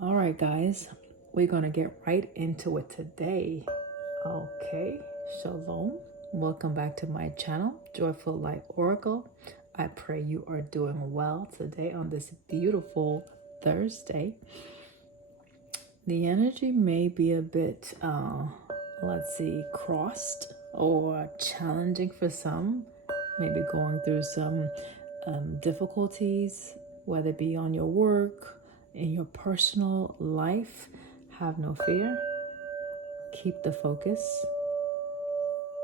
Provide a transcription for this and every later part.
All right, guys, we're going to get right into it today. Okay, shalom. Welcome back to my channel, Joyful Light Oracle. I pray you are doing well today on this beautiful Thursday. The energy may be a bit, crossed or challenging for some. Maybe going through some difficulties, whether it be on your work, in your personal life. Have no fear. Keep the focus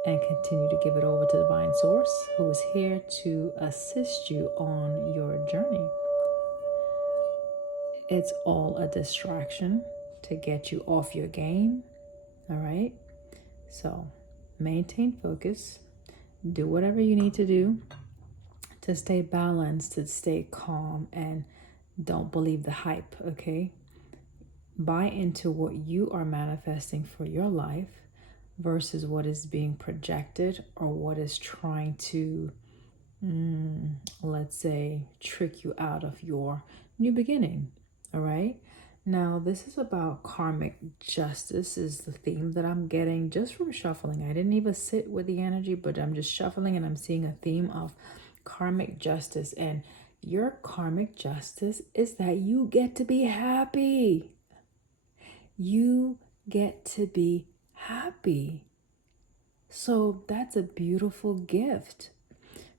and continue to give it over to Divine Source, who is here to assist you on your journey. It's all a distraction to get you off your game. All right? So maintain focus. Do whatever you need to do to stay balanced, to stay calm, and don't believe the hype, okay? Buy into what you are manifesting for your life versus what is being projected or what is trying to, let's say, trick you out of your new beginning, all right? Now, this is about karmic justice is the theme that I'm getting just from shuffling. I didn't even sit with the energy, but I'm just shuffling and I'm seeing a theme of karmic justice. And your karmic justice is that you get to be happy. You get to be happy. So that's a beautiful gift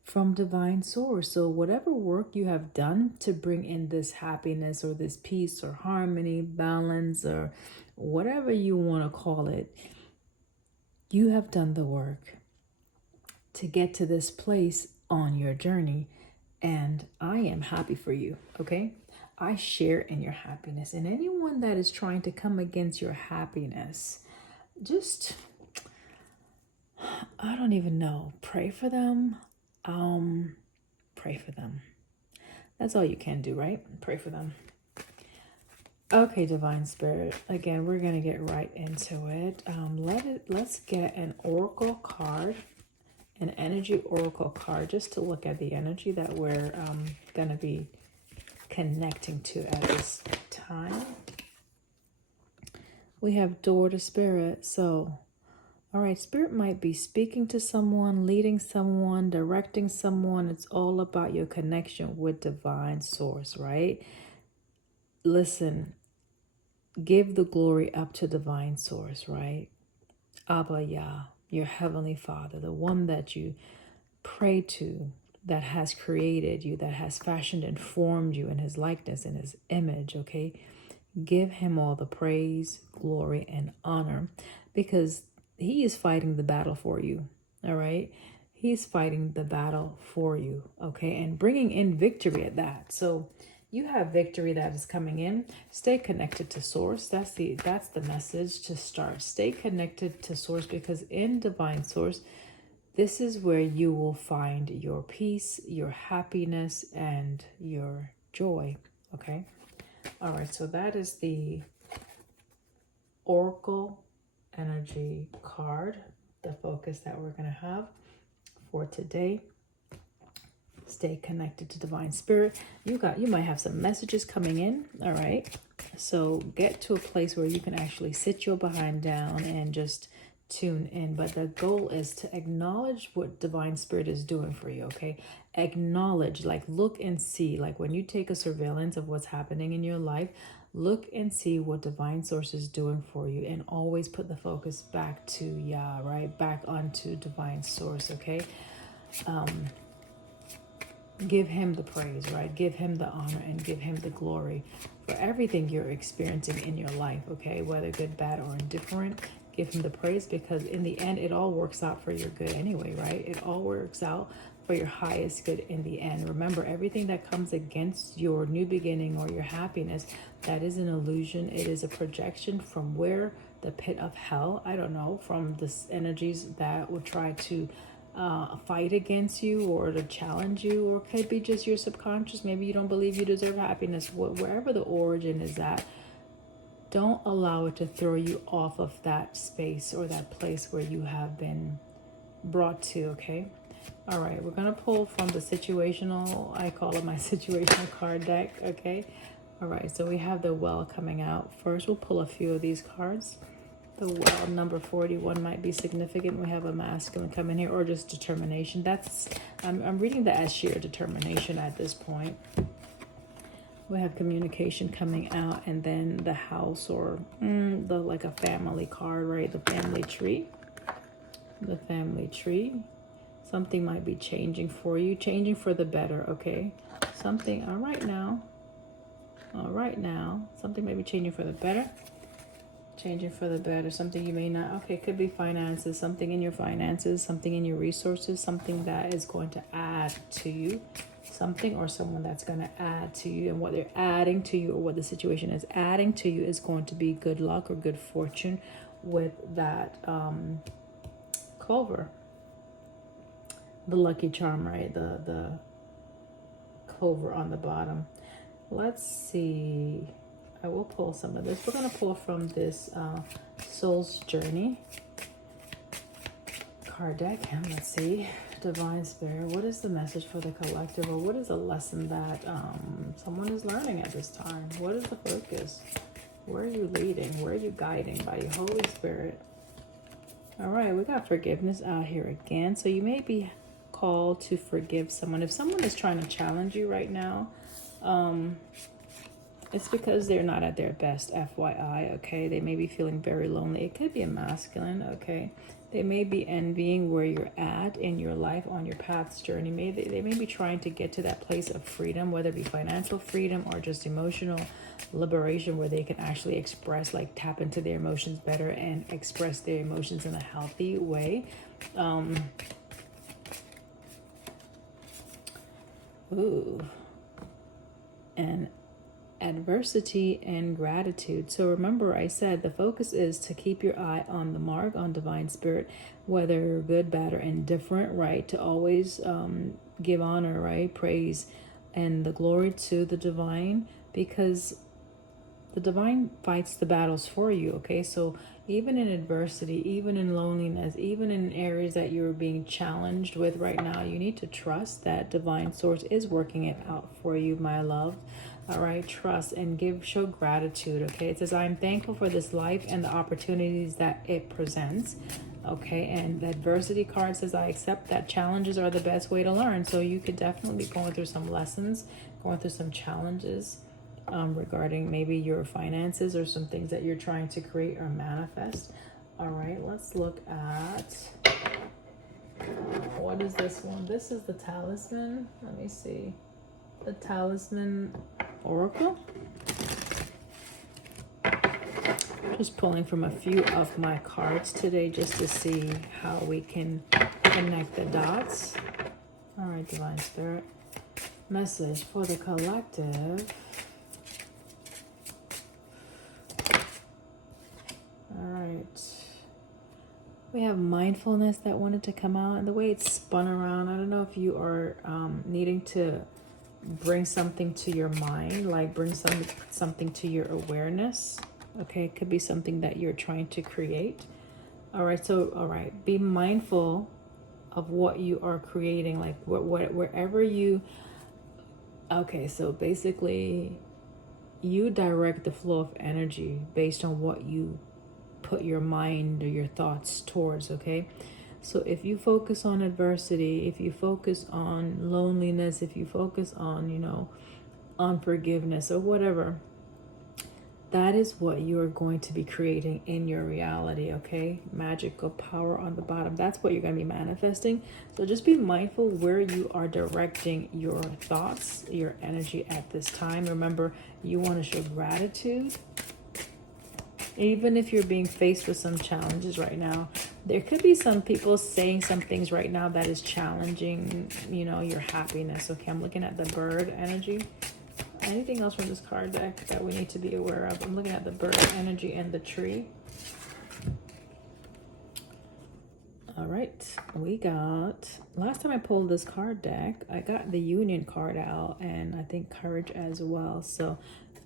from Divine Source. So whatever work you have done to bring in this happiness or this peace or harmony, balance, or whatever you want to call it, you have done the work to get to this place on your journey. And I am happy for you, okay? I share in your happiness. And anyone that is trying to come against your happiness, just, I don't even know, pray for them. Pray for them. That's all you can do, right? Pray for them. Okay, Divine Spirit. Again, we're gonna get right into it. Let's get an oracle card, an energy oracle card, just to look at the energy that we're gonna be connecting to at this time. We have door to Spirit. So all right, Spirit might be speaking to someone, leading someone, directing someone. It's all about your connection with Divine Source, right? Listen, give the glory up to Divine Source, right? Abba Yah, your Heavenly Father, the one that you pray to, that has created you, that has fashioned and formed you in his likeness, in his image, okay? Give him all the praise, glory, and honor, because he is fighting the battle for you, all right? He's fighting the battle for you, okay? And bringing in victory at that. So you have victory that is coming in. Stay connected to Source. That's the message to start. Stay connected to Source, because in Divine Source, this is where you will find your peace, your happiness, and your joy, okay? All right, so that is the Oracle energy card, the focus that we're going to have for today. Stay connected to Divine Spirit. You might have some messages coming in, all right? So get to a place where you can actually sit your behind down and just tune in. But the goal is to acknowledge what Divine Spirit is doing for you, okay? Acknowledge, like look and see, like when you take a surveillance of what's happening in your life, look and see what Divine Source is doing for you, and always put the focus back to Yah, right? Back onto Divine Source, okay? Give him the praise, right? Give him the honor and give him the glory for everything you're experiencing in your life, okay? Whether good, bad, or indifferent, give him the praise, because in the end, it all works out for your good anyway, right? It all works out for your highest good in the end. Remember, everything that comes against your new beginning or your happiness, that is an illusion. It is a projection from where the pit of hell, I don't know, from the energies that will try to fight against you or to challenge you, or it could be just your subconscious. Maybe you don't believe you deserve happiness. Wherever the origin is at, don't allow it to throw you off of that space or that place where you have been brought to, okay? All right, we're going to pull from the situational, I call it my situational card deck, okay? All right, so we have the Well coming out. First, we'll pull a few of these cards. The Well, number 41 might be significant. We have a masculine coming here, or just determination. That's, I'm reading that as sheer determination at this point. We have communication coming out, and then the House, or the like a family card, right? The family tree. The family tree. Something might be changing for you, changing for the better, okay? Something, all right now, something may be changing for the better. Changing for the better, something you may not, okay, could be finances, something in your finances, something in your resources, something that is going to add to you, something or someone that's going to add to you, and what they're adding to you, or what the situation is adding to you, is going to be good luck or good fortune with that clover. The lucky charm, right? The clover on the bottom. Let's see. I will pull some of this. We're going to pull from this Soul's Journey card deck. And let's see. Divine Spirit. What is the message for the collective? Or what is a lesson that someone is learning at this time? What is the focus? Where are you leading? Where are you guiding by your Holy Spirit? All right. We got forgiveness out here again. So you may be called to forgive someone. If someone is trying to challenge you right now, it's because they're not at their best, FYI, okay? They may be feeling very lonely. It could be a masculine, okay? They may be envying where you're at in your life, on your path's journey. They may be trying to get to that place of freedom, whether it be financial freedom or just emotional liberation, where they can actually express, like tap into their emotions better and express their emotions in a healthy way. And adversity and gratitude. So remember, I said the focus is to keep your eye on the mark, on divine spirit, whether good, bad, or indifferent, right? To always give honor, right? Praise and the glory to the divine, because the divine fights the battles for you, okay? So even in adversity, even in loneliness, even in areas that you're being challenged with right now, you need to trust that divine source is working it out for you, my love. All right, trust and show gratitude, okay? It says, I'm thankful for this life and the opportunities that it presents, okay? And the adversity card says, I accept that challenges are the best way to learn. So you could definitely be going through some lessons, going through some challenges regarding maybe your finances or some things that you're trying to create or manifest. All right, let's look at, what is this one? This is the Talisman. Let me see. The Talisman Oracle. Just pulling from a few of my cards today just to see how we can connect the dots. All right, Divine Spirit. Message for the collective. All right. We have mindfulness that wanted to come out, and the way it's spun around, I don't know if you are needing to bring something to your mind, like bring something to your awareness. Okay, it could be something that you're trying to create. All right, so be mindful of what you are creating, like wherever you. Okay, so basically, you direct the flow of energy based on what you put your mind or your thoughts towards. Okay. So if you focus on adversity, if you focus on loneliness, if you focus on, on forgiveness or whatever, that is what you're going to be creating in your reality, okay? Magical power on the bottom. That's what you're going to be manifesting. So just be mindful where you are directing your thoughts, your energy at this time. Remember, you want to show gratitude. Even if you're being faced with some challenges right now, there could be some people saying some things right now that is challenging, your happiness. Okay, I'm looking at the bird energy. Anything else from this card deck that we need to be aware of? I'm looking at the bird energy and the tree. All right, we got, last time I pulled this card deck, I got the Union card out, and I think Courage as well. So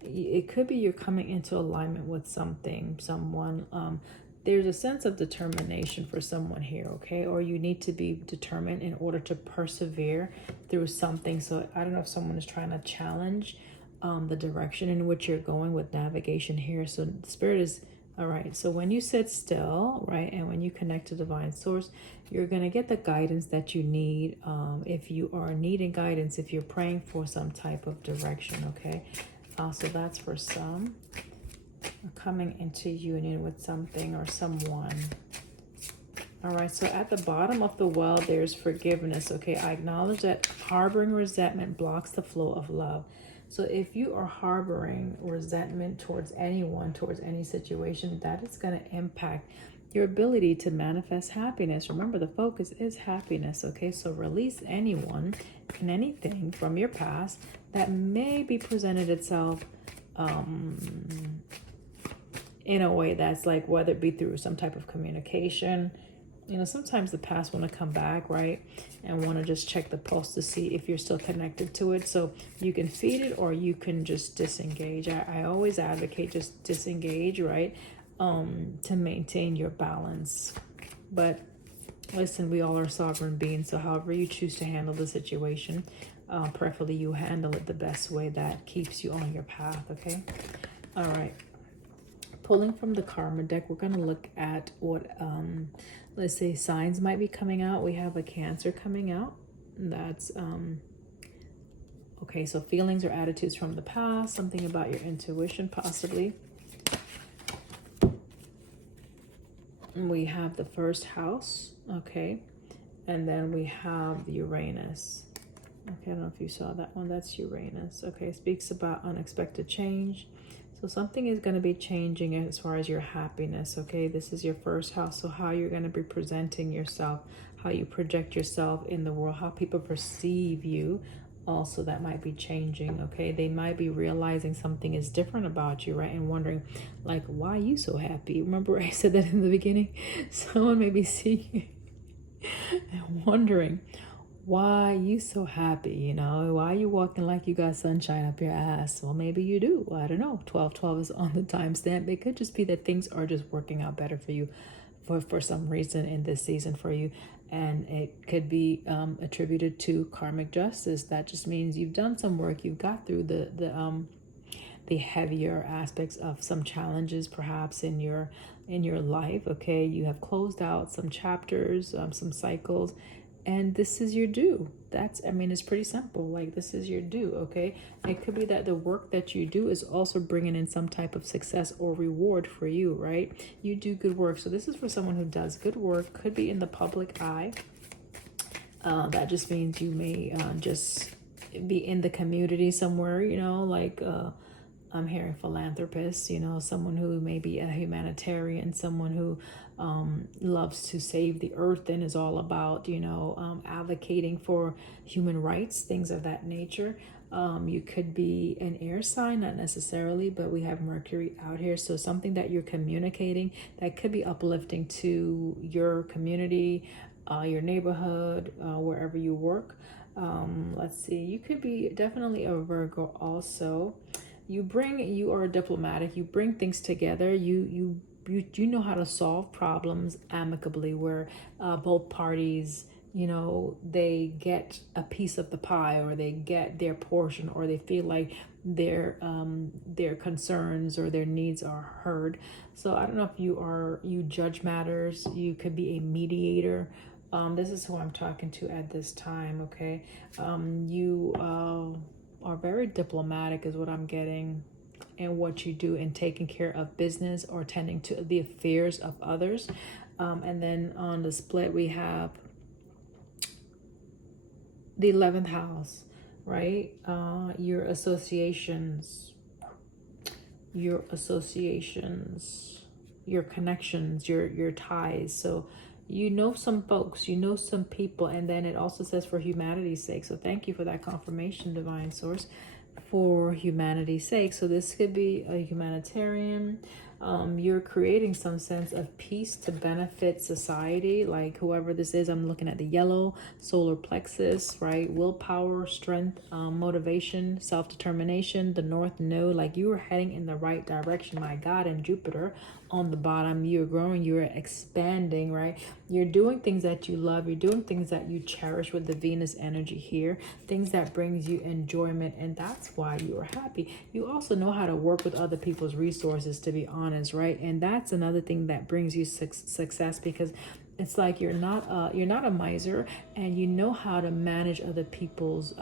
it could be you're coming into alignment with someone. There's a sense of determination for someone here, okay? Or you need to be determined in order to persevere through something. So I don't know if someone is trying to challenge the direction in which you're going with navigation here. So the Spirit is, all right, so when you sit still, right, and when you connect to divine source, you're going to get the guidance that you need. If you are needing guidance, if you're praying for some type of direction, okay? So that's for some. Coming into union with something or someone. All right, so at the bottom of the well, there's forgiveness, okay? I acknowledge that harboring resentment blocks the flow of love. So if you are harboring resentment towards anyone, towards any situation, that is going to impact your ability to manifest happiness. Remember, the focus is happiness, okay? So release anyone and anything from your past that may be presented itself in a way that's like, whether it be through some type of communication. You know, sometimes the past want to come back, right? And want to just check the pulse to see if you're still connected to it. So you can feed it or you can just disengage. I always advocate just disengage, right? To maintain your balance. But listen, we all are sovereign beings. So however you choose to handle the situation, preferably you handle it the best way that keeps you on your path, okay? All right. Pulling from the Karma deck, we're going to look at what, let's say, signs might be coming out. We have a Cancer coming out. That's, okay, so feelings or attitudes from the past, something about your intuition possibly. And we have the first house, okay? And then we have Uranus. Okay, I don't know if you saw that one. That's Uranus. Okay, speaks about unexpected change. So something is going to be changing as far as your happiness, okay? This is your first house, so how you're going to be presenting yourself, how you project yourself in the world, how people perceive you, also that might be changing, okay? They might be realizing something is different about you, right? And wondering, like, why are you so happy? Remember I said that in the beginning? Someone may be seeing and wondering, why you so happy, you know? Why you walking like you got sunshine up your ass? Well, maybe you do. I don't know. 1212 is on the timestamp. It could just be that things are just working out better for you for some reason in this season for you. And it could be attributed to karmic justice. That just means you've done some work. You've got through the heavier aspects of some challenges perhaps in your life, okay? You have closed out some chapters, some cycles, and this is your due. That's, I mean, it's pretty simple. Like, this is your due, okay? It could be that the work that you do is also bringing in some type of success or reward for you, right? You do good work. So this is for someone who does good work, could be in the public eye. That just means you may just be in the community somewhere, you know, like I'm hearing philanthropists, you know, someone who may be a humanitarian, someone who loves to save the earth and is all about, you know, advocating for human rights, things of that nature. You could be an air sign, not necessarily, but we have Mercury out here. So something that you're communicating that could be uplifting to your community, your neighborhood, wherever you work. Let's see, you could be definitely a Virgo also. You are diplomatic, you bring things together, you know how to solve problems amicably where both parties, you know, they get a piece of the pie or they get their portion or they feel like their concerns or their needs are heard. So I don't know if you judge matters, you could be a mediator. This is who I'm talking to at this time, okay? You are very diplomatic is what I'm getting in what you do in taking care of business or tending to the affairs of others. And then on the split, we have the 11th house, right? Your associations, your connections, your ties. So you know some folks, you know some people, and then it also says for humanity's sake. So thank you for that confirmation, Divine Source, for humanity's sake. So this could be a humanitarian, You're creating some sense of peace to benefit society. Like whoever this is, I'm looking at the yellow solar plexus, right? Willpower, strength, motivation, self-determination, the north node. Like you are heading in the right direction, my God. And Jupiter on the bottom, you're growing, you're expanding, right? You're doing things that you love, you're doing things that you cherish with the Venus energy here, things that brings you enjoyment, and that's why you are happy. You also know how to work with other people's resources, to be honest, right? And that's another thing that brings you success, because it's like you're not a miser, and you know how to manage other people's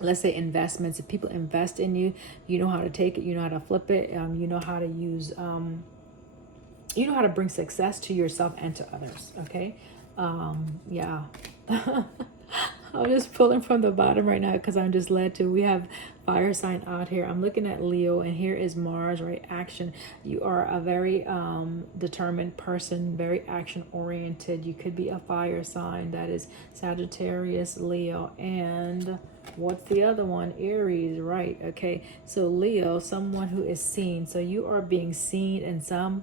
let's say investments. If people invest in you, you know how to take it, you know how to flip it, you know how to use you know how to bring success to yourself and to others. Okay. Yeah. I'm just pulling from the bottom right now because I'm just led to. We have fire sign out here. I'm looking at Leo, and here is Mars, right? Action. You are a very determined person, very action oriented. You could be a fire sign. That is Sagittarius, Leo, and what's the other one? Aries, right? Okay. So Leo, someone who is seen. So you are being seen in some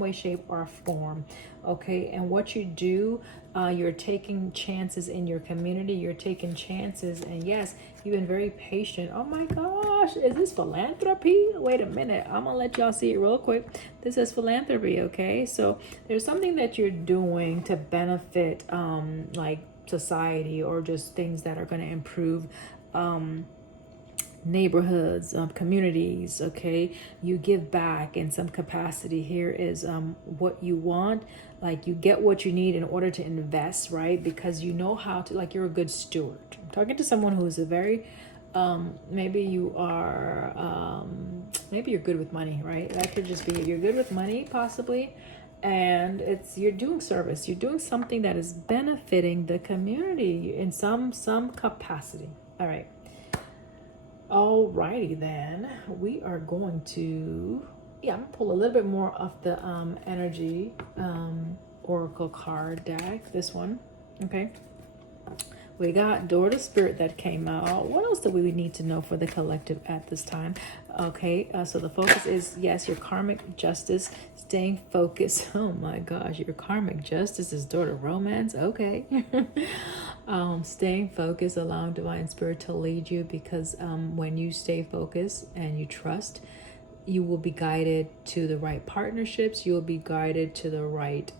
way, shape, or form. Okay. And what you do, you're taking chances in your community. You're taking chances. And yes, you've been very patient. Oh my gosh. Is this philanthropy? Wait a minute. I'm going to let y'all see it real quick. This is philanthropy. Okay. So there's something that you're doing to benefit, like society, or just things that are going to improve, neighborhoods, communities. Okay, you give back in some capacity. Here is what you want. Like you get what you need in order to invest, right? Because you know how to, like you're a good steward. I'm talking to someone who is a very maybe you are maybe you're good with money, right? That could just be you're good with money, possibly. And it's you're doing service, you're doing something that is benefiting the community in some capacity. All right. Alrighty then, we are going to, I'm gonna pull a little bit more of the energy oracle card deck. This one, okay. We got Door to Spirit that came out. What else do we need to know for the collective at this time? Okay, so the focus is, yes, your karmic justice, staying focused. Oh my gosh, your karmic justice is Door to Romance. Okay. Staying focused, allowing divine spirit to lead you, because when you stay focused and you trust, you will be guided to the right partnerships. You will be guided to the right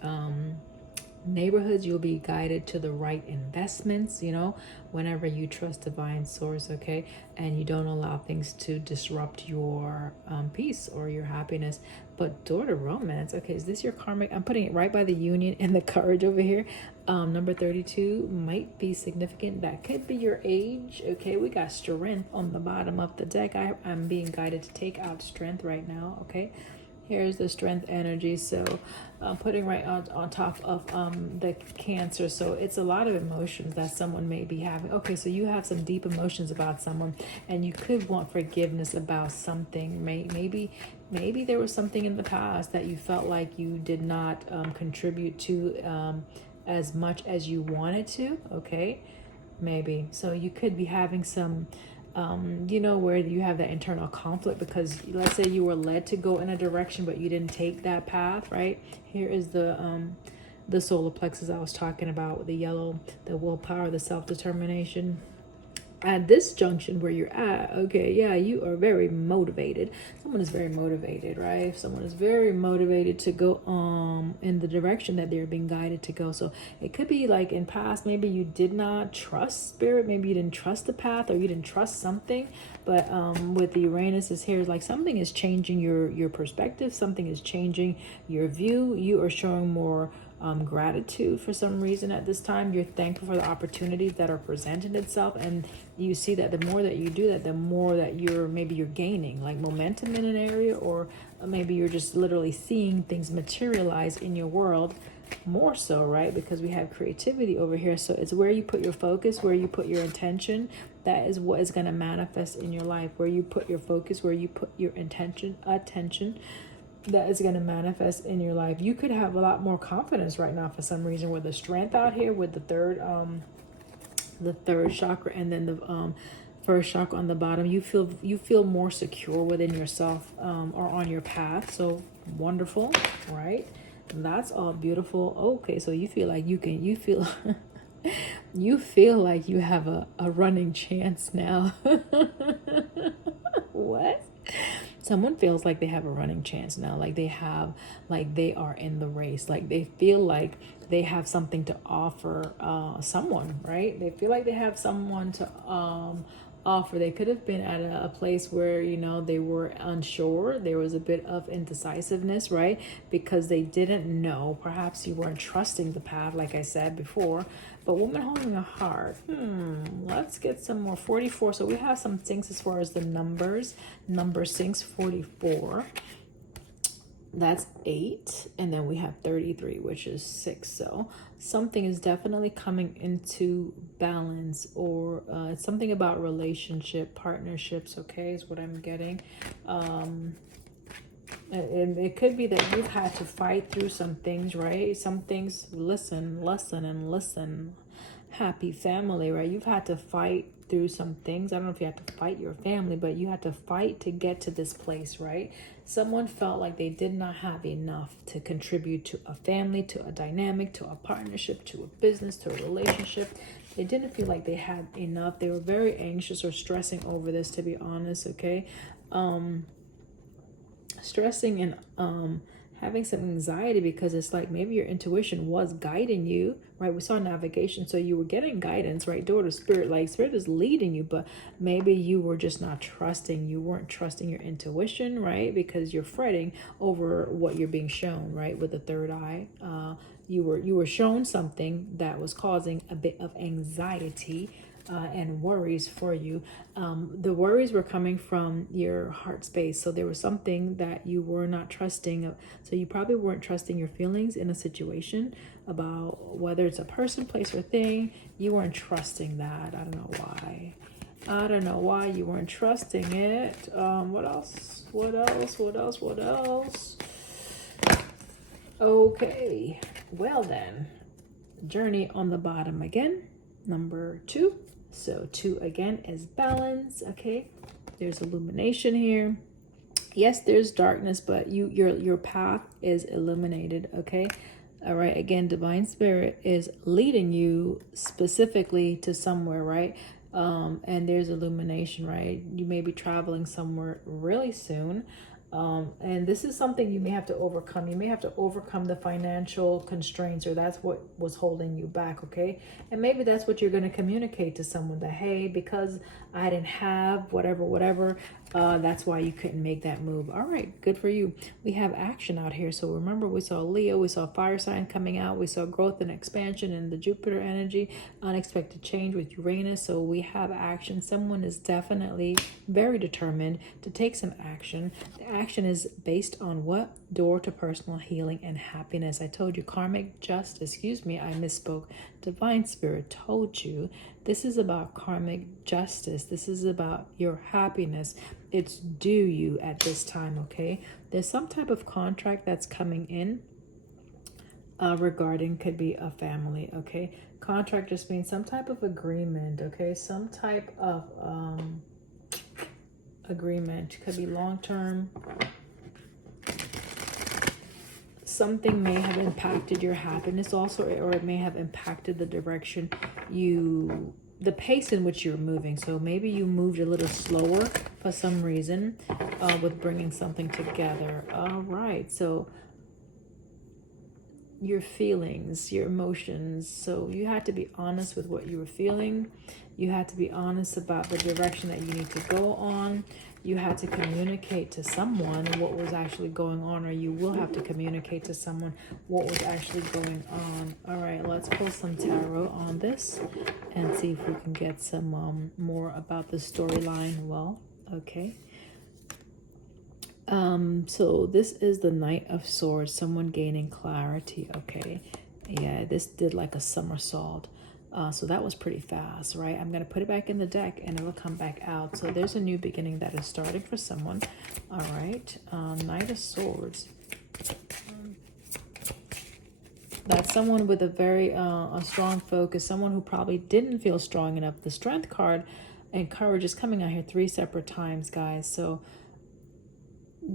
neighborhoods. You'll be guided to the right investments, you know, whenever you trust divine source. Okay, and you don't allow things to disrupt your peace or your happiness. But Door to Romance, okay, is this your karmic? I'm putting it right by the Union and the Courage over here. Number 32 might be significant. That could be your age. Okay, we got Strength on the bottom of the deck. I'm being guided to take out Strength right now. Okay, here's the Strength energy. So I'm putting right on top of the Cancer. So it's a lot of emotions that someone may be having. Okay, so you have some deep emotions about someone, and you could want forgiveness about something. Maybe there was something in the past that you felt like you did not contribute to as much as you wanted to. Okay, maybe. So you could be having some you know, where you have that internal conflict because let's say you were led to go in a direction but you didn't take that path, right? Here is the solar plexus I was talking about with the yellow, the willpower, the self-determination. At this junction where you're at, okay, yeah, you are very motivated. Someone is very motivated, right? If someone is very motivated to go in the direction that they're being guided to go. So it could be like in past, maybe you did not trust spirit, maybe you didn't trust the path, or you didn't trust something. But with the Uranus is here, like something is changing your perspective, something is changing your view. You are showing more gratitude for some reason at this time. You're thankful for the opportunities that are presenting itself, and you see that the more that you do that, the more that you're gaining like momentum in an area, or maybe you're just literally seeing things materialize in your world more so, right? Because we have creativity over here. So it's where you put your focus, where you put your intention, that is what is going to manifest in your life. Where you put your focus, where you put your attention, that is going to manifest in your life. You could have a lot more confidence right now for some reason with the Strength out here, with the third chakra, and then the First chakra on the bottom, you feel more secure within yourself, or on your path. So wonderful, right? That's all beautiful. Okay, so you feel like you feel you feel like you have a running chance now. What? Someone feels like they have a running chance now, like they are in the race, like they feel like they have something to offer someone, right? They feel like they have someone to offer. They could have been at a place where, you know, they were unsure. There was a bit of indecisiveness, right? Because they didn't know. Perhaps you weren't trusting the path, like I said before. But woman holding a heart. Let's get some more. 44. So we have some things as far as the numbers. Number 6, 44. That's 8. And then we have 33, which is 6. So something is definitely coming into balance, or it's something about relationship, partnerships, okay, is what I'm getting. And it could be that you've had to fight through some things, right? Some things, listen, and listen. Happy family, right? You've had to fight through some things. I don't know if you had to fight your family, but you had to fight to get to this place, right? Someone felt like they did not have enough to contribute to a family, to a dynamic, to a partnership, to a business, to a relationship. They didn't feel like they had enough. They were very anxious or stressing over this, to be honest, okay? Stressing and having some anxiety, because it's like maybe your intuition was guiding you, right? We saw navigation, so you were getting guidance, right? Door to spirit, like spirit is leading you, but maybe you were just not trusting. You weren't trusting your intuition, right? Because you're fretting over what you're being shown, right? With the third eye, you were shown something that was causing a bit of anxiety and worries for you. The worries were coming from your heart space. So there was something that you were not trusting. So you probably weren't trusting your feelings in a situation, about whether it's a person, place, or thing. You weren't trusting that. I don't know why. I don't know why you weren't trusting it. What else? What else? What else? What else? Okay. Well then, journey on the bottom again. Number 2. So 2 again is balance. Okay, there's illumination here. Yes, there's darkness, but your path is illuminated. Okay, all right. Again, divine spirit is leading you specifically to somewhere, right? And there's illumination, right? You may be traveling somewhere really soon. And this is something you may have to overcome. You may have to overcome the financial constraints, or that's what was holding you back, okay? And maybe that's what you're going to communicate to someone, that, hey, because I didn't have whatever, that's why you couldn't make that move. All right, good for you. We have action out here. So remember, we saw Leo, we saw fire sign coming out, we saw growth and expansion in the Jupiter energy, unexpected change with Uranus. So we have action. Someone is definitely very determined to take some action. The action is based on what? Door to personal healing and happiness. I told you, karmic justice. Excuse me, I misspoke. Divine spirit told you this is about karmic justice. This is about your happiness. It's due you at this time, okay? There's some type of contract that's coming in regarding, could be a family, okay? Contract just means some type of agreement, okay? Some type of agreement. Could be long-term. Something may have impacted your happiness also, or it may have impacted the direction the pace in which you're moving. So maybe you moved a little slower for some reason with bringing something together. All right, so your feelings, your emotions. So you had to be honest with what you were feeling. You had to be honest about the direction that you need to go on. You had to communicate to someone what was actually going on, or you will have to communicate to someone what was actually going on. All right, let's pull some tarot on this and see if we can get some more about the storyline. Well, okay. So this is the Knight of Swords, someone gaining clarity, okay? Yeah, this did like a somersault. So that was pretty fast, right? I'm going to put it back in the deck and it will come back out. So there's a new beginning that is starting for someone. All right. Knight of Swords. That's someone with a very a strong focus, someone who probably didn't feel strong enough. The Strength card and courage is coming out here 3 separate times, guys. So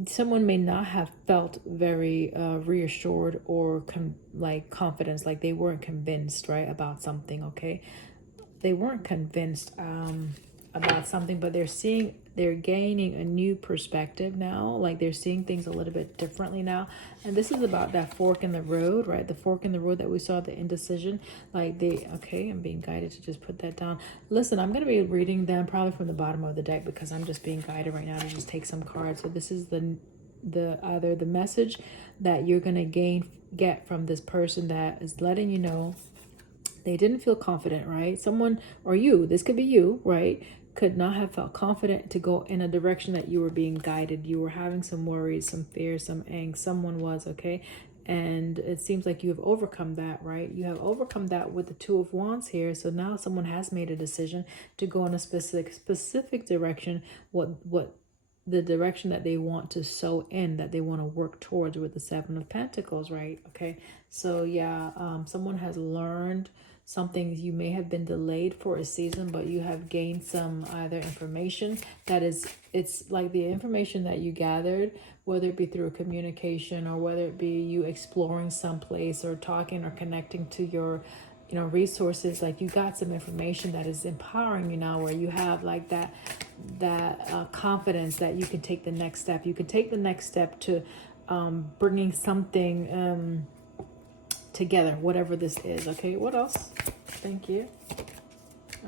someone may not have felt very reassured or like confidence, like they weren't convinced, right, about something. Okay, they weren't convinced about something, but they're gaining a new perspective now. Like they're seeing things a little bit differently now. And this is about that fork in the road, right? The fork in the road that we saw, the indecision. Like okay, I'm being guided to just put that down. Get I'm going to be reading them probably from the bottom of the deck, because I'm just being guided right now to just take some cards. So this is either the message that you're going to get from this person that is letting you know they didn't feel confident, right? Someone, or you, this could be you, right, could not have felt confident to go in a direction that you were being guided. You were having some worries, some fears, some angst. Someone was, okay? And it seems like you have overcome that, right? You have overcome that with the Two of Wands here. So now someone has made a decision to go in a specific direction, what the direction that they want to sow in, that they want to work towards, with the Seven of Pentacles, right? Okay, so yeah, someone has learned something. You may have been delayed for a season, but you have gained some either information that it's like the information that you gathered, whether it be through communication or whether it be you exploring someplace or talking or connecting to your resources. Like you got some information that is empowering you now, where you have like that confidence that you can take the next step. You can take the next step to bringing something together, whatever this is. Okay, what else? Thank you.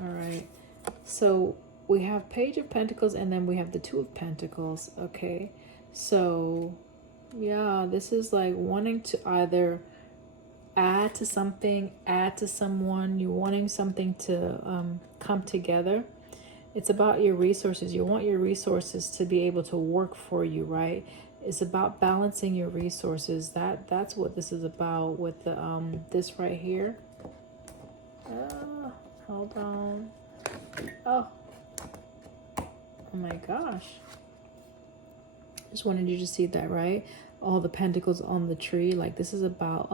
All right, so we have Page of Pentacles, and then we have the Two of Pentacles. Okay, so yeah, this is like wanting to either add to something, add to someone. You're wanting something to come together. It's about your resources. You want your resources to be able to work for you, right? It's about balancing your resources. That's what this is about with the this right here. Hold on. Oh my gosh. Just wanted you to see that, right? All the pentacles on the tree. Like this is about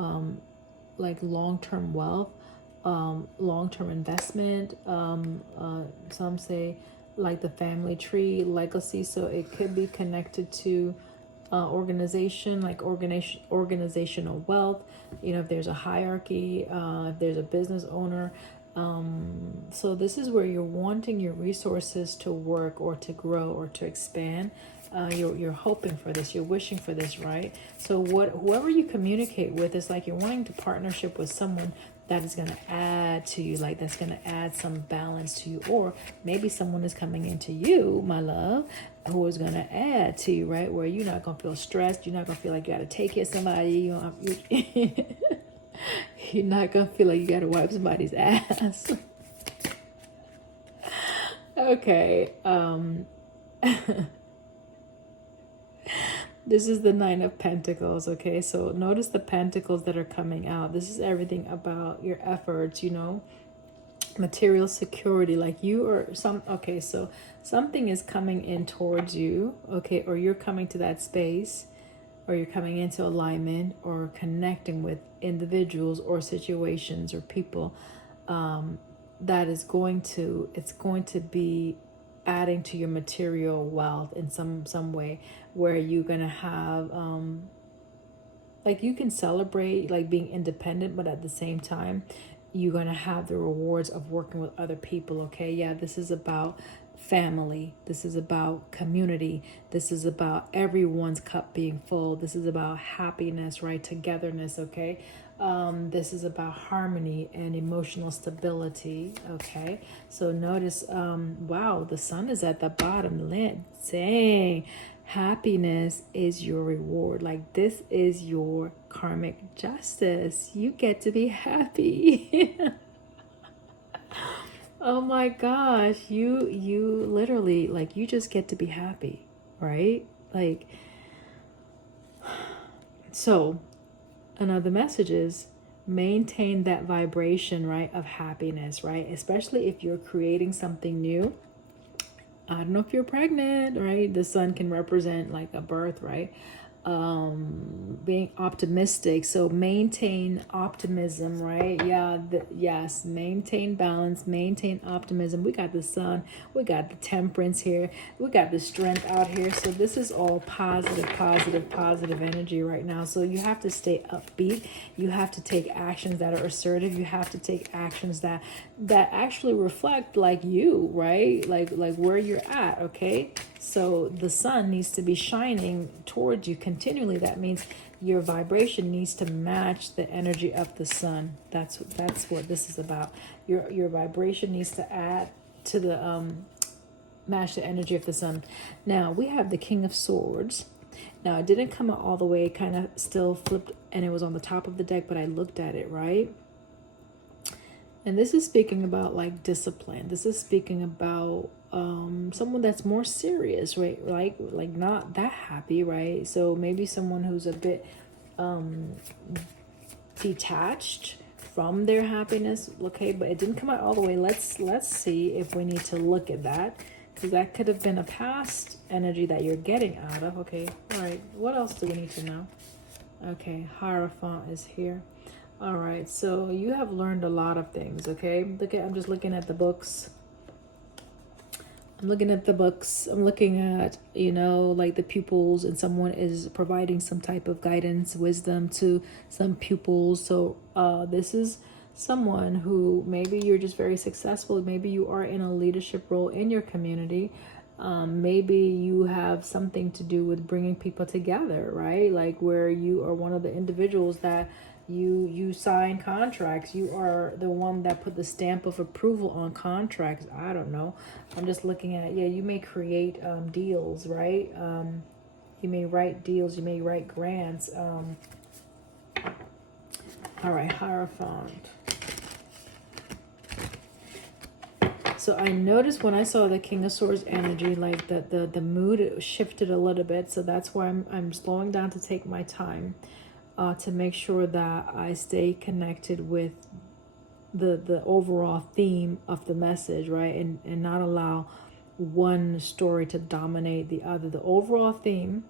like long-term wealth, long-term investment. Some say like the family tree, legacy. So it could be connected to organization, like organizational wealth. If there's a hierarchy, if there's a business owner. So this is where you're wanting your resources to work or to grow or to expand. You're hoping for this, you're wishing for this, right? So whoever you communicate with, is like you're wanting to partnership with someone that is going to add to you, like that's going to add some balance to you. Or maybe someone is coming into you, my love, who is going to add to you, right? Where you're not going to feel stressed. You're not going to feel like you got to take care of somebody. You're not going to feel like you got to wipe somebody's ass. Okay. This is the Nine of Pentacles, okay? So notice the pentacles that are coming out. This is everything about your efforts, material security. Like you are okay, so something is coming in towards you, okay? Or you're coming to that space, or you're coming into alignment or connecting with individuals or situations or people that is going to be adding to your material wealth in some way, where you're gonna have like you can celebrate like being independent, but at the same time you're gonna have the rewards of working with other people. Okay, yeah, this is about family, this is about community, this is about everyone's cup being full, this is about happiness, right? Togetherness. Okay, this is about harmony and emotional stability. Okay, so notice wow, the sun is at the bottom. Dang, happiness is your reward. Like this is your karmic justice. You get to be happy. Oh my gosh, you literally, like, you just get to be happy, right? Like, so another message is maintain that vibration, right, of happiness, right? Especially if you're creating something new. I don't know if you're pregnant, right? The sun can represent like a birth, right? being optimistic. So maintain optimism, right? Yeah, yes, maintain balance, maintain optimism. We got the sun, we got the temperance here, we got the strength out here. So this is all positive, positive, positive energy right now. So you have to stay upbeat. You have to take actions that are assertive. You have to take actions that actually reflect like you, right? Like where you're at, okay? So the sun needs to be shining towards you continually. That means your vibration needs to match the energy of the sun. That's what this is about. Your vibration needs to add to the match the energy of the sun. Now we have the King of Swords. Now it didn't come out all the way, kind of still flipped, and it was on the top of the deck, but I looked at it, right? And this is speaking about like discipline. This is speaking about someone that's more serious, right? Like not that happy, right? So maybe someone who's a bit detached from their happiness. Okay, but it didn't come out all the way. Let's see if we need to look at that, because that could have been a past energy that you're getting out of. Okay, all right. What else do we need to know? Okay, Hierophant is here. All right, so you have learned a lot of things, okay? I'm just looking at the books. I'm looking at the books. I'm looking at, like the pupils, and someone is providing some type of guidance, wisdom to some pupils. So this is someone who maybe you're just very successful. Maybe you are in a leadership role in your community. Maybe you have something to do with bringing people together, right? Like where you are one of the individuals that you sign contracts. You are the one that put the stamp of approval on contracts. I don't know. I'm just looking at, you may create deals, right? You may write deals. You may write grants. All right, Hierophant. So I noticed when I saw the King of Swords energy, like the mood shifted a little bit. So that's why I'm slowing down to take my time to make sure that I stay connected with the overall theme of the message, right? And not allow one story to dominate the other. The overall theme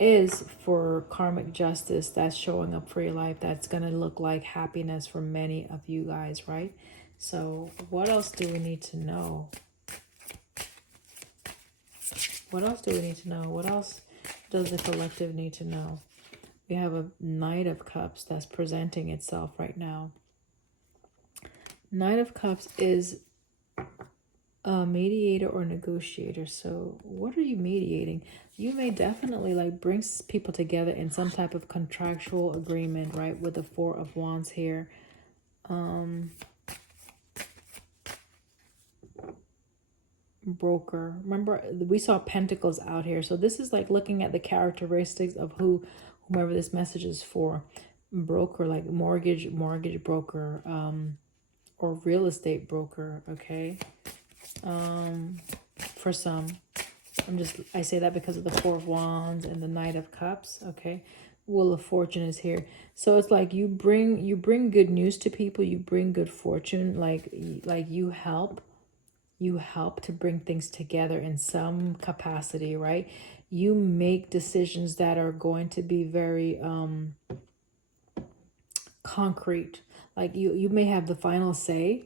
is for karmic justice that's showing up for your life. That's going to look like happiness for many of you guys, right? So what else do we need to know? What else do we need to know? What else does the collective need to know? We have a Knight of Cups that's presenting itself right now. Knight of Cups is a mediator or negotiator. So what are you mediating? You may definitely like bring people together in some type of contractual agreement, right? With the Four of Wands here. Broker. Remember, we saw Pentacles out here. So this is like looking at the characteristics of whomever this message is for. Broker, like mortgage broker, or real estate broker, okay? For some. I say that because of the Four of Wands and the Knight of Cups, okay? Wheel of Fortune is here. So it's like you bring good news to people, you bring good fortune, like you help to bring things together in some capacity, right? You make decisions that are going to be very concrete. Like you may have the final say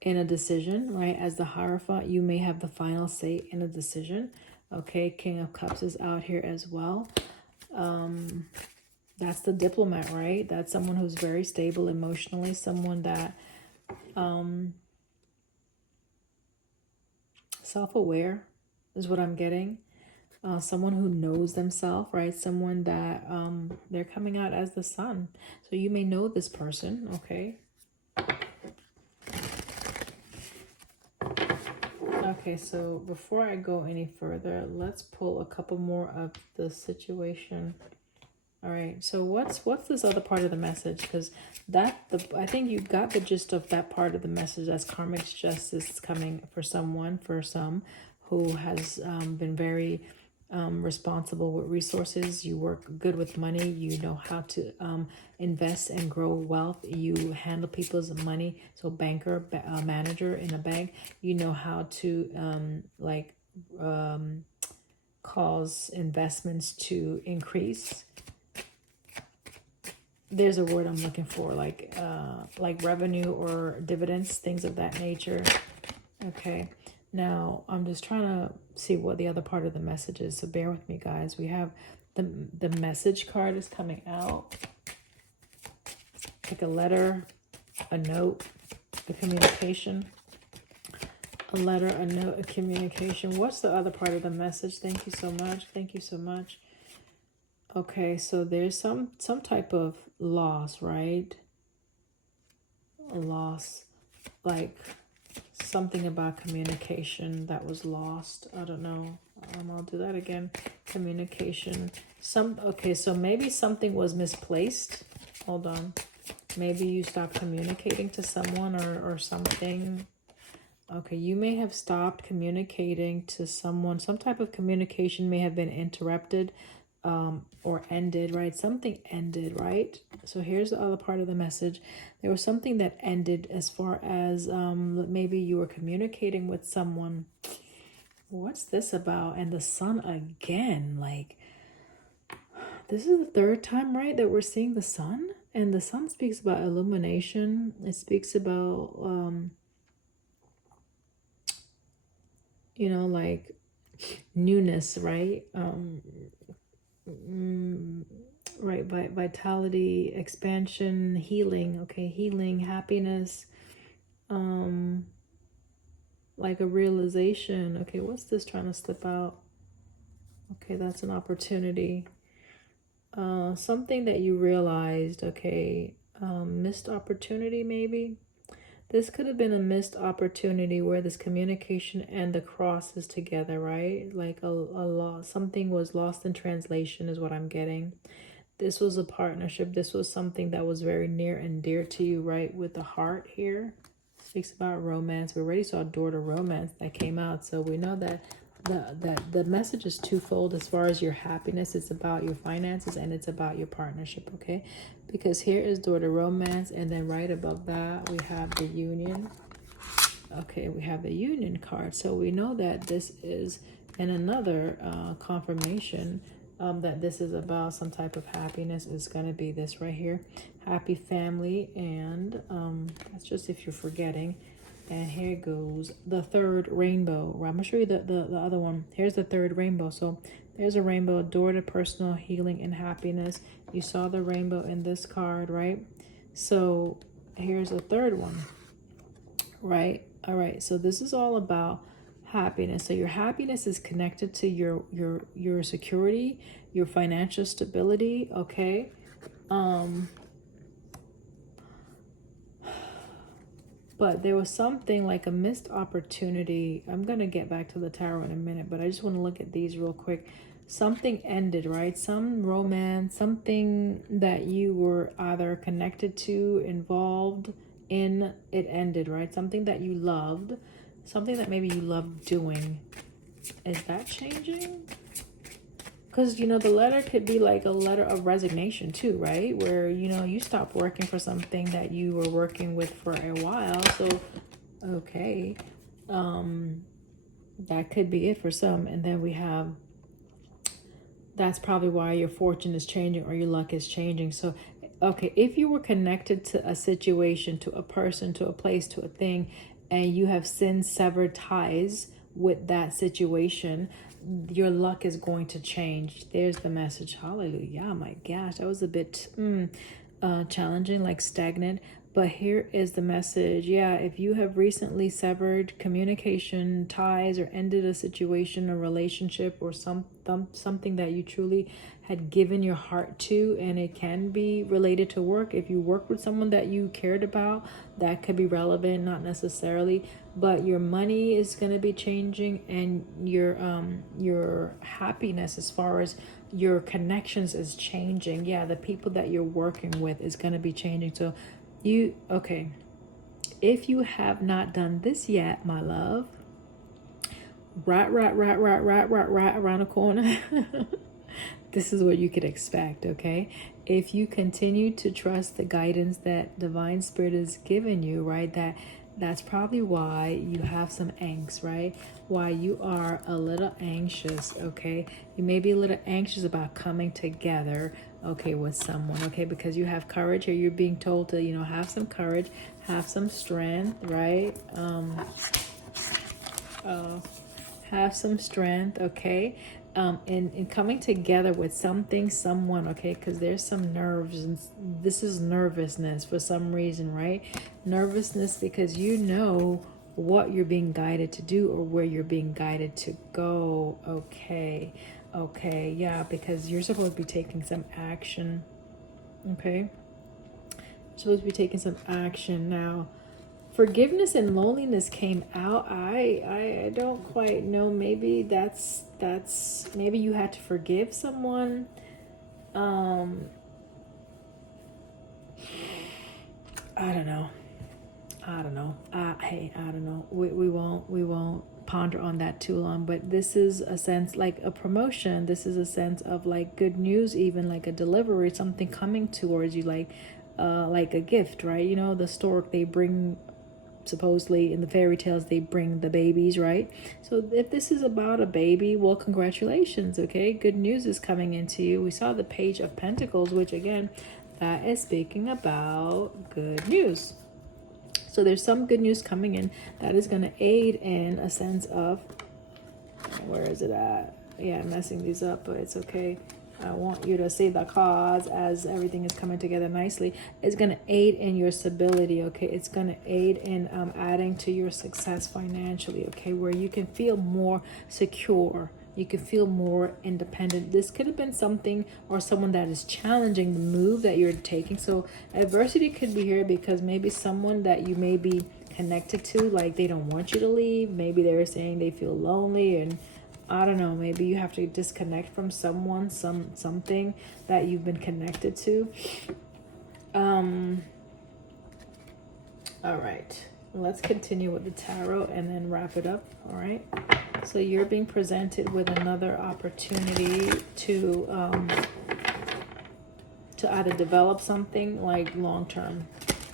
in a decision, right? As the Hierophant, you may have the final say in a decision. Okay, King of Cups is out here as well. That's the diplomat, right? That's someone who's very stable emotionally, someone that self-aware is what I'm getting. Someone who knows themselves, right? Someone that they're coming out as the sun. So you may know this person, okay? Okay, so before I go any further, let's pull a couple more of the situation. All right, so what's this other part of the message? Because I think you got the gist of that part of the message. That's karmic justice coming for someone, for some who has been very responsible with resources. You work good with money. You know how to invest and grow wealth. You handle people's money. So banker, manager in a bank. You know how to cause investments to increase. There's a word I'm looking for, like revenue or dividends, things of that nature. Okay. Now, I'm just trying to see what the other part of the message is. So bear with me, guys. We have the message card is coming out. Like a letter, a note, a communication. A letter, a note, a communication. What's the other part of the message? Thank you so much. Thank you so much. Okay, so there's some type of loss, right? A loss, like something about communication that was lost. I don't know. I'll do that again. Communication. Okay, so maybe something was misplaced. Hold on. Maybe you stopped communicating to someone or something. Okay, you may have stopped communicating to someone. Some type of communication may have been interrupted or ended, right? Something ended, right? So here's the other part of the message. There was something that ended as far as maybe you were communicating with someone. What's this about? And the sun again, like this is the third time, right, that we're seeing the sun. And the sun speaks about illumination. It speaks about you know, like newness, right? Right, vitality, expansion, healing. Okay, healing, happiness, like a realization. Okay, what's this trying to slip out? Okay, that's an opportunity. Something that you realized. Okay, missed opportunity maybe. This could have been a missed opportunity where this communication and the cross is together, right? Like a loss, something was lost in translation is what I'm getting. This was a partnership. This was something that was very near and dear to you, right? With the heart here. Speaks about romance. We already saw door to romance that came out. So we know that the message is twofold as far as your happiness. It's about your finances and it's about your partnership, okay? Because here is door to romance, and then right above that we have the union. Okay, we have the union card. So we know that this is, and another confirmation that this is about some type of happiness is going to be this right here. Happy family, and that's just if you're forgetting. And here goes the third rainbow. I'm going to show you the other one. Here's the third rainbow. So there's a rainbow, door to personal healing and happiness. You saw the rainbow in this card, right? So here's a third one, right? All right. So this is all about happiness. So your happiness is connected to your security, your financial stability, okay? But there was something like a missed opportunity. I'm going to get back to the tarot in a minute, but I just want to look at these real quick. Something ended, right? Some romance, something that you were either connected to, involved in, it ended, right? Something that you loved, something that maybe you loved doing. Is that changing? Because, you know, the letter could be like a letter of resignation too, right? Where, you know, you stopped working for something that you were working with for a while. So, okay. That could be it for some. And then we have, that's probably why your fortune is changing or your luck is changing. So, okay, if you were connected to a situation, to a person, to a place, to a thing, and you have since severed ties with that situation, your luck is going to change. There's the message. Hallelujah. Oh my gosh, that was a bit challenging, like stagnant. But here is the message. Yeah, if you have recently severed communication ties or ended a situation, a relationship, or something that you truly had given your heart to, and it can be related to work. If you work with someone that you cared about, that could be relevant, not necessarily. But your money is going to be changing, and your happiness as far as your connections is changing. Yeah, the people that you're working with is going to be changing. So okay, if you have not done this yet, my love, right around the corner. This is what you could expect, okay? If you continue to trust the guidance that Divine Spirit has given you, right, that That's probably why you have some angst, right? Why you are a little anxious, okay? You may be a little anxious about coming together, okay, with someone, okay? Because you have courage, or you're being told to, you know, have some courage, have some strength, right? Have some strength, okay? In coming together with something, someone, okay? Because there's some nerves, and this is nervousness for some reason, right? Nervousness because you know what you're being guided to do or where you're being guided to go, okay? Okay, yeah, because you're supposed to be taking some action, okay? You're supposed to be taking some action now. Forgiveness and loneliness came out. I don't quite know. Maybe that's maybe you had to forgive someone. I don't know. I don't know. Hey, I don't know. We won't ponder on that too long. But this is a sense like a promotion. This is a sense of like good news, even like a delivery, something coming towards you, like a gift, right? You know, the stork, they bring, supposedly in the fairy tales, they bring the babies, right? So if this is about a baby, well, congratulations, okay? Good news is coming into you. We saw the Page of Pentacles, which again, that is speaking about good news. So there's some good news coming in that is going to aid in a sense of, where is it at? Yeah, I'm messing these up, but it's okay. I want you to see the cause as everything is coming together nicely. It's going to aid in your stability, okay? It's going to aid in adding to your success financially, okay? Where you can feel more secure. You can feel more independent. This could have been something or someone that is challenging the move that you're taking. So adversity could be here because maybe someone that you may be connected to, like they don't want you to leave. Maybe they're saying they feel lonely, and I don't know, maybe you have to disconnect from someone, something that you've been connected to. All right, let's continue with the tarot and then wrap it up. All right, so you're being presented with another opportunity to either develop something like long term,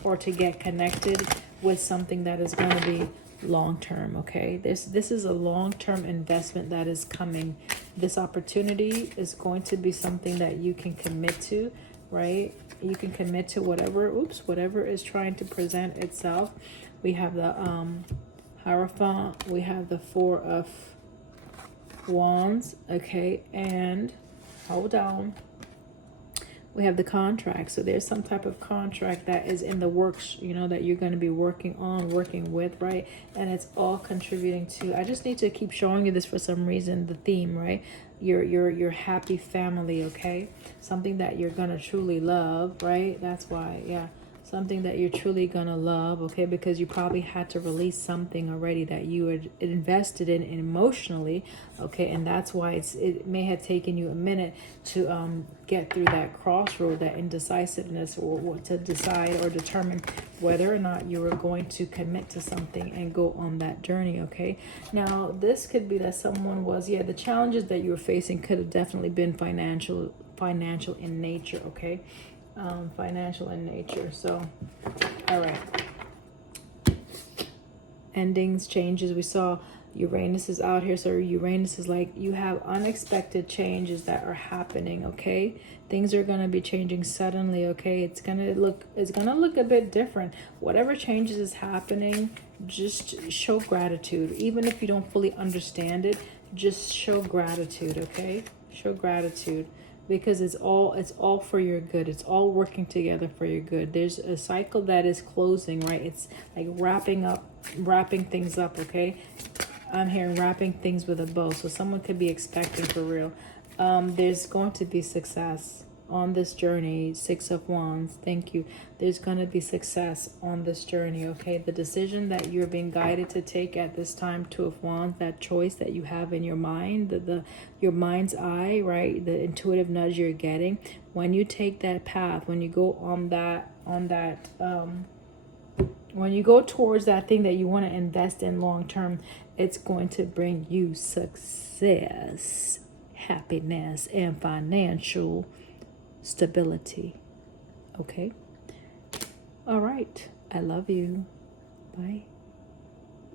or to get connected with something that is going to be long term, okay? This is a long term investment that is coming. This opportunity is going to be something that you can commit to, right? You can commit to whatever is trying to present itself. We have the Hierophant, we have the Four of Wands, okay, and hold on, we have the contract. So there's some type of contract that is in the works, you know, that you're going to be working with, right? And it's all contributing to, I just need to keep showing you this for some reason, the theme, right? Your happy family, okay? Something that you're going to truly love, right? That's why, yeah. Something that you're truly gonna love, okay? Because you probably had to release something already that you had invested in emotionally, okay? And that's why it may have taken you a minute to get through that crossroad, that indecisiveness, or to decide or determine whether or not you were going to commit to something and go on that journey, okay? Now, this could be that someone was, the challenges that you were facing could have definitely been financial in nature, okay? Financial in nature. So, all right. Endings, changes. We saw Uranus is out here. So Uranus is like, you have unexpected changes that are happening, okay? Things are going to be changing suddenly, okay? It's going to look a bit different. Whatever changes is happening, just show gratitude. Even if you don't fully understand it, just show gratitude, okay? Show gratitude. Because it's all for your good. It's all working together for your good. There's a cycle that is closing, right? It's like wrapping things up, okay? I'm hearing wrapping things with a bow. So someone could be expecting for real. There's going to be success on this journey. Six of Wands, thank you. There's going to be success on this journey, okay? The decision that you're being guided to take at this time, Two of Wands, that choice that you have in your mind, your mind's eye, right? The intuitive nudge you're getting. When you take that path, when you go when you go towards that thing that you want to invest in long term, it's going to bring you success, happiness, and financial stability. Okay. All right. I love you. Bye.